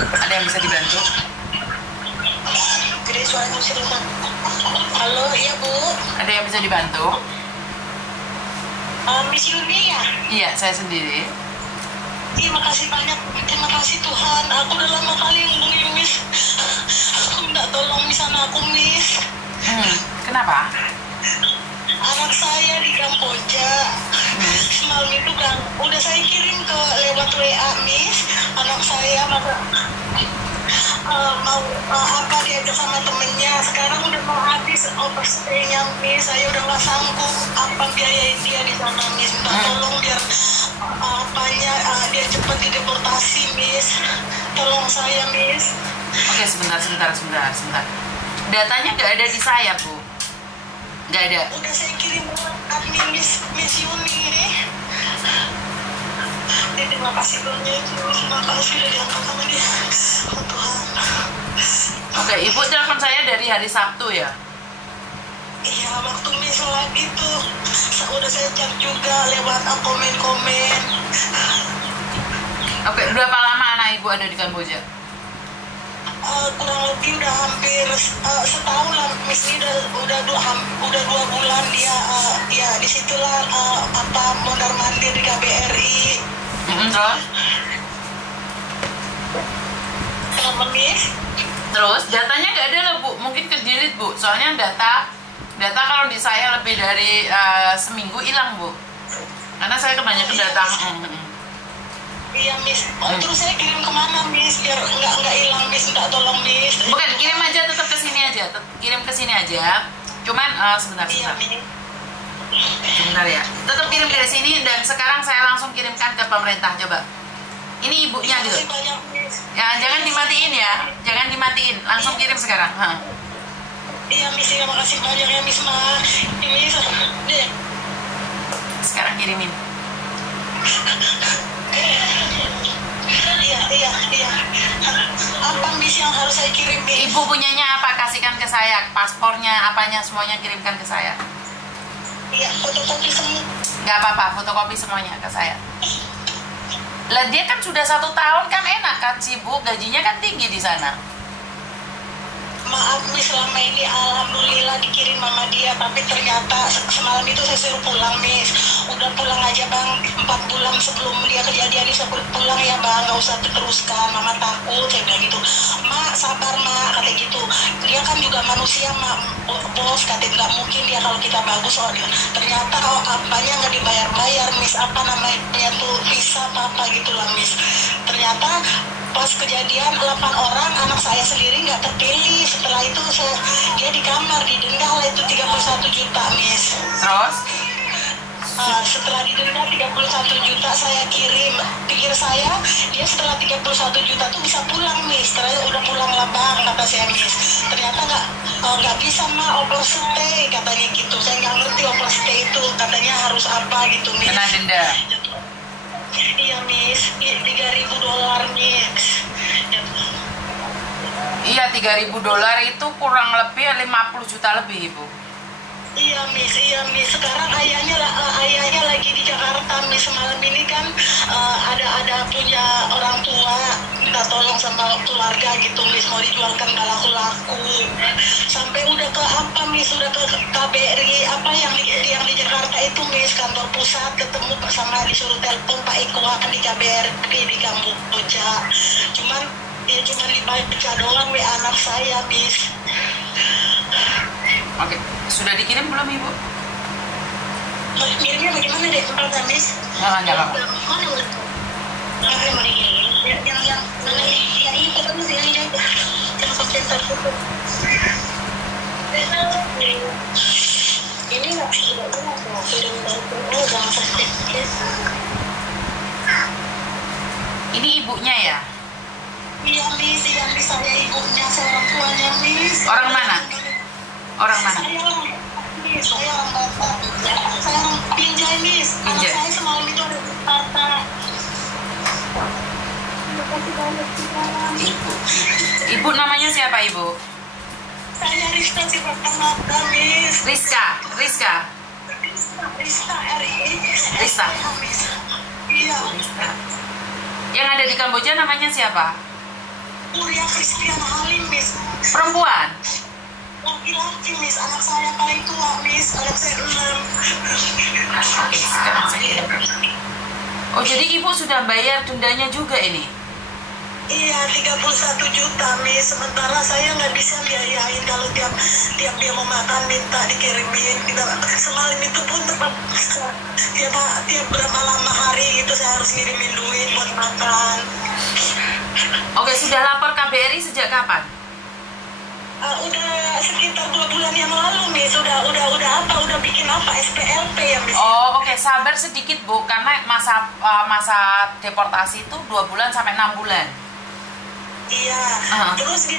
Ada yang bisa dibantu? Jadi suaranya silakan. Halo, iya Bu. Ada yang bisa dibantu? Miss Yuni ya? Iya, saya sendiri. Terima kasih banyak. Terima kasih Tuhan. Aku udah lama kali hubungin Miss. Aku minta tolong Miss anakku Miss. Kenapa? Anak saya di Kamboja. Semalam itu kan udah saya kirim ke lewat WA Miss. Anak saya mau diajak sama temennya. Sekarang udah mau habis overstay-nya Miss. Saya udah nggak sanggup biayain dia di sana Miss. Minta tolong biar dia cepat dideportasi Miss. Tolong saya Miss. Oke, sebentar. Datanya nggak ada di saya, Bu. Nggak ada. Udah saya kirim buat admin Miss Yuni. Terima kasih banyak. Terima kasih udah diangkat sama dia. Oh Tuhan. Oke, Ibu telepon saya dari hari Sabtu ya? Iya, waktu Miss lagi tuh udah saya cek juga lewat komen-komen. Oke, berapa lama anak Ibu ada di Kamboja? Kurang lebih udah hampir setahun lah Miss. Ini udah 2 bulan dia disitulah mondar mandir di KBRI. Terus? Kenapa Miss? Terus datanya nggak ada loh Bu, mungkin ke-delete Bu. Soalnya data kalau di saya lebih dari seminggu hilang Bu. Karena saya kebanyakan data. Iya Miss. Terus saya kirim kemana Miss? Biar nggak hilang Miss, minta tolong Miss. Bukan, kirim aja, tetap ke sini aja. Kirim ke sini aja. Cuman sebentar. Iya, Sebentar ya. Tetap kirim dari sini dan sekarang saya langsung kirimkan ke pemerintah. Coba. Ini ibunya gitu. Ya, jangan dimatiin ya. Jangan dimatiin. Langsung kirim sekarang. Iya Miss, terima kasih banyak ya Miss Miss. Deh. Sekarang kirimin. Iya. Apa Miss yang harus saya kirim Miss? Ibu punyanya apa? Kasihkan ke saya. Paspornya, apanya, semuanya kirimkan ke saya. Iya, fotokopi semua. Nggak apa-apa, fotokopi semuanya ke saya. Lah dia kan sudah 1 tahun kan enak kan sih Bu, gajinya kan tinggi di sana. Maaf Miss, selama ini alhamdulillah dikirim mama dia, tapi ternyata semalam itu saya suruh pulang Miss. Udah pulang aja Bang, 4 bulan sebelum dia kejadian ini saya pulang ya Bang, nggak usah diteruskan, mama takut, saya bilang gitu. Mak sabar Mak, kata gitu. Dia kan juga manusia Mak, bos, kata nggak mungkin dia kalau kita bagus soalnya. Ternyata apanya nggak dibayar-bayar Miss, apa namanya tuh visa apa gitu lah Miss. Ternyata pas kejadian 8 orang anak saya sendiri nggak terpilih. Setelah itu dia di kamar didenda lah itu 31 juta Miss. Terus? Setelah didenda 31 juta saya kirim, pikir saya dia setelah 31 juta tuh bisa pulang Miss. Ternyata udah pulang lah Bang, kata saya Miss. Ternyata nggak bisa Mak overstay katanya gitu. Saya nggak ngerti overstay itu katanya harus apa gitu Miss. Kena denda. Iya Miss, $3.000 Miss. Iya, $3.000 itu kurang lebih 50 juta lebih Ibu. Iya Miss. Sekarang ayahnya lagi di Jakarta Miss. Malam ini kan ada punya orang tua minta tolong sama keluarga gitu Miss, mau dijualkan gak laku-laku. Sampai udah ke Miss, udah ke KBRI yang di Jakarta itu Miss, kantor pusat, ketemu sama disuruh telepon Pak Ikhwan di KBRI di Kamboja. Cuman dibaca doang anak saya Miss. Oke, sudah dikirim belum Ibu? Kirimnya bagaimana deh tempatnya Miss? Jangan. Mana mau dikirim? Yang mana nih? Yang ini ketemu sih yang aja. Yang konten tertutup. Ini nggak mau kirim dari jangan sedikit. Ini ibunya ya? Iya Miss, yang di saya ibunya, seorang tuanya Miss. Orang mana? Saya orang Batak. Saya orang Binjai Miss. Anak saya semalam itu ada di Batak. Ibu namanya siapa Ibu? Saya Rizka Sipatamata Miss. Rizka. Rizka Rizka. Iya. Rizka. Yang ada di Kamboja namanya siapa? Uria Christian Halim, Miss. Perempuan? Laki-laki, Miss. Anak saya paling tua, Miss. Anak saya 6. Oke, sekarang saya kirim. Oh, jadi ibu sudah bayar dendanya juga ini? Iya, 31 juta, Miss. Sementara saya nggak bisa biayain kalau tiap dia mau makan minta dikirimin. Semalam itu pun tetap tiap berapa lama hari itu saya harus ngirimin duit buat makan. Oke, sudah lapor KBRI sejak kapan? Udah sekitar 2 bulan yang lalu, Miss. Udah bikin apa? SPLP ya, Miss. Oh, oke, sabar sedikit, Bu, karena masa deportasi itu 2 bulan sampai 6 bulan. Iya. Terus di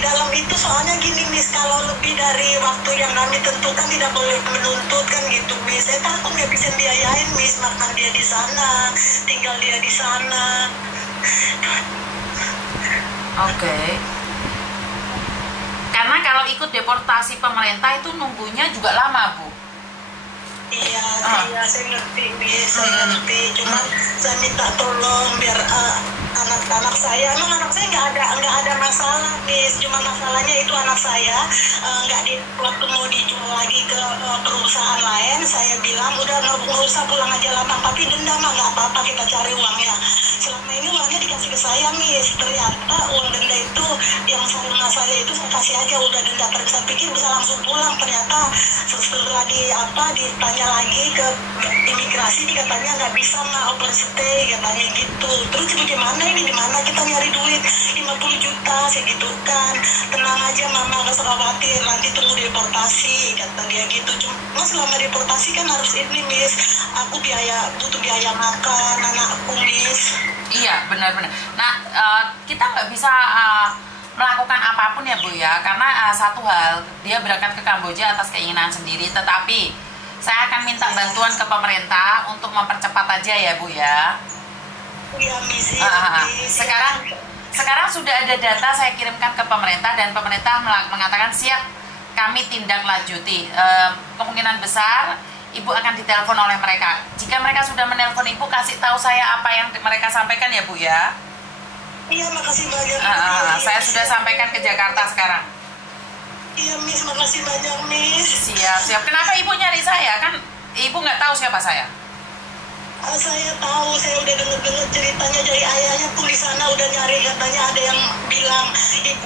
dalam itu soalnya gini, Miss, kalau lebih dari waktu yang kami tentukan tidak boleh menuntut kan gitu, Miss. Saya takut nggak bisa biayain, Miss, makan dia di sana, tinggal dia di sana. Oke. Karena kalau ikut deportasi pemerintah itu nunggunya juga lama, Bu. Iya, saya ngerti, Miss, saya ngerti. Cuma saya minta tolong biar anak-anak saya, emang anak saya nggak ada masalah, Miss. Cuma masalahnya itu anak saya waktu mau dijual lagi ke perusahaan lain, saya bilang udah nggak usah pulang aja lah, Bang. Tapi denda mah nggak apa-apa, kita cari uangnya. Selama ini uangnya dikasih ke saya, Miss. Ternyata uang denda itu yang saya itu saya kasih aja udah denda. Saya pikir bisa langsung pulang. Ternyata setelah ditanya lagi ke imigrasi, dikatanya nggak bisa, mah overstay katanya gitu. Terus bagaimana ini, di mana kita nyari duit 50 juta, saya gitu kan. Tenang aja mama, gak usah khawatir, nanti tunggu deportasi, kata dia gitu. Cuma selama deportasi kan harus ini, Miss, aku butuh biaya makan anakku, Miss. Iya, benar-benar. Nah, kita nggak bisa melakukan apapun ya, Bu, ya, karena satu hal, dia berangkat ke Kamboja atas keinginan sendiri, tetapi saya akan minta bantuan ke pemerintah untuk mempercepat aja ya, Bu, ya. Iya, Miss. Sekarang sudah ada data saya kirimkan ke pemerintah dan pemerintah mengatakan siap kami tindak lanjuti. Kemungkinan besar Ibu akan ditelepon oleh mereka. Jika mereka sudah menelpon Ibu, kasih tahu saya apa yang mereka sampaikan ya, Bu, ya. Iya, makasih banyak. Saya sudah sampaikan ke Jakarta sekarang. Iya, Miss, makasih banyak, Miss. Siap. Kenapa Ibu nyari saya? Kan Ibu nggak tahu siapa saya. Saya tahu, saya udah dengar ceritanya dari ayahnya pun di sana udah nyari, katanya ada yang bilang,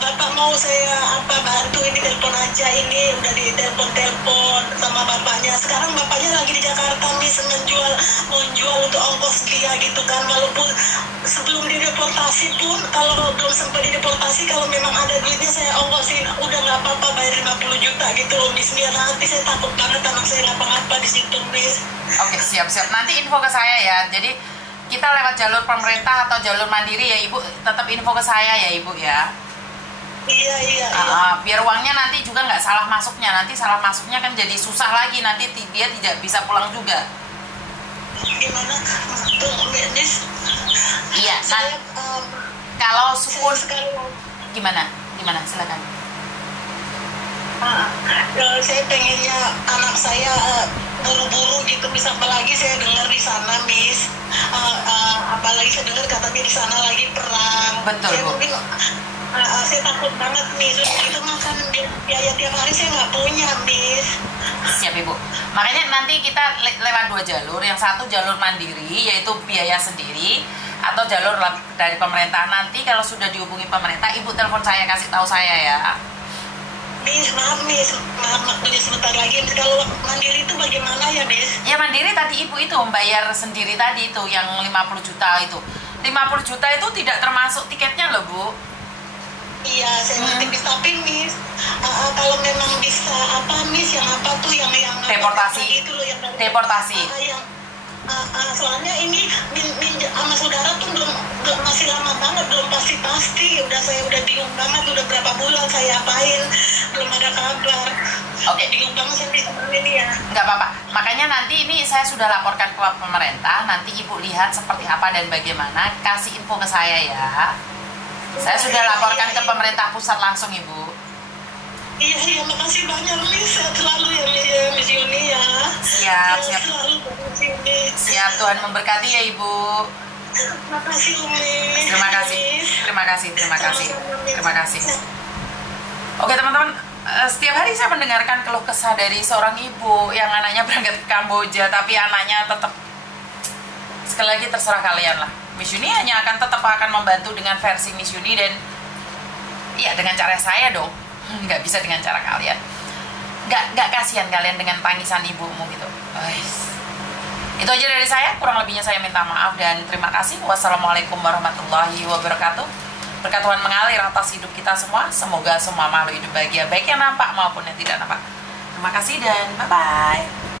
Bapak mau saya bantu, ini telepon aja, ini udah ditelepon sama bapaknya. Sekarang bapaknya lagi di Jakarta, Miss, mau jual untuk ongkos dia gitu kan. Walaupun sebelum dideportasi pun, kalau belum sempat dideportasi, kalau memang ada duitnya saya ongkosin, udah nggak apa-apa bayar 50 juta gitu loh, Miss. Biar nanti saya takut banget anak saya ngapa-ngapa di situ, Miss. Oke, siap. Nanti info ke saya ya. Jadi kita lewat jalur pemerintah atau jalur mandiri ya, Ibu. Tetap info ke saya ya, Ibu, ya. Iya. Biar uangnya nanti juga nggak salah masuknya. Nanti salah masuknya kan jadi susah lagi. Nanti dia tidak bisa pulang juga. Gimana? Tuh, Miss. Iya. Kalau sukun gimana? Silakan. Saya pengennya anak saya buru-buru gitu, bisa, apalagi saya dengar di sana, Miss, apalagi saya dengar katanya di sana lagi perang. Betul, saya Bu. mungkin saya takut banget, Miss. Itu makan biaya tiap hari saya nggak punya, Miss. Siap, Ibu. Makanya nanti kita lewat 2 jalur. Yang satu jalur mandiri, yaitu biaya sendiri, atau jalur dari pemerintah. Nanti kalau sudah dihubungi pemerintah, Ibu telepon saya, kasih tahu saya ya. Miss, maaf, waktunya sebentar lagi. Kalau mandiri itu bagaimana ya, Miss? Ya, mandiri tadi Ibu itu membayar sendiri tadi itu, yang 50 juta itu. 50 juta itu tidak termasuk tiketnya loh, Bu. Iya, saya ngerti, Miss. Tapi, Miss, kalau memang bisa, Miss, yang yang deportasi. Itu loh, yang deportasi. Soalnya ini sama saudara tuh masih lama banget, belum pasti. Saya udah bingung banget, udah berapa bulan saya apain, belum ada kabar. Oke. Bingung banget sampai sekarang ini ya. Nggak apa-apa. Makanya nanti ini saya sudah laporkan ke pemerintah. Nanti Ibu lihat seperti apa dan bagaimana. Kasih info ke saya ya. Saya sudah laporkan ke pemerintah pusat langsung, Ibu. Iya, makasih banyak, Miss. Sehat selalu ya, Miss Yuni ya. Siap. Selalu, Siap, Tuhan memberkati ya, Ibu. Makasih, Miss. Terima kasih. Terima kasih. Oke teman-teman, setiap hari saya mendengarkan keluh kesah dari seorang ibu yang anaknya berangkat ke Kamboja, tapi anaknya tetap, sekali lagi terserah kalian lah. Miss Yuni hanya tetap akan membantu dengan versi Miss Yuni, dan ya dengan cara saya dong, nggak bisa dengan cara kalian. Nggak kasihan kalian dengan tangisan ibumu gitu. Itu aja dari saya, kurang lebihnya saya minta maaf dan terima kasih. Wassalamualaikum warahmatullahi wabarakatuh. Berkat Tuhan mengalir atas hidup kita semua. Semoga semua makhluk hidup bahagia, baik yang nampak maupun yang tidak nampak. Terima kasih dan bye-bye.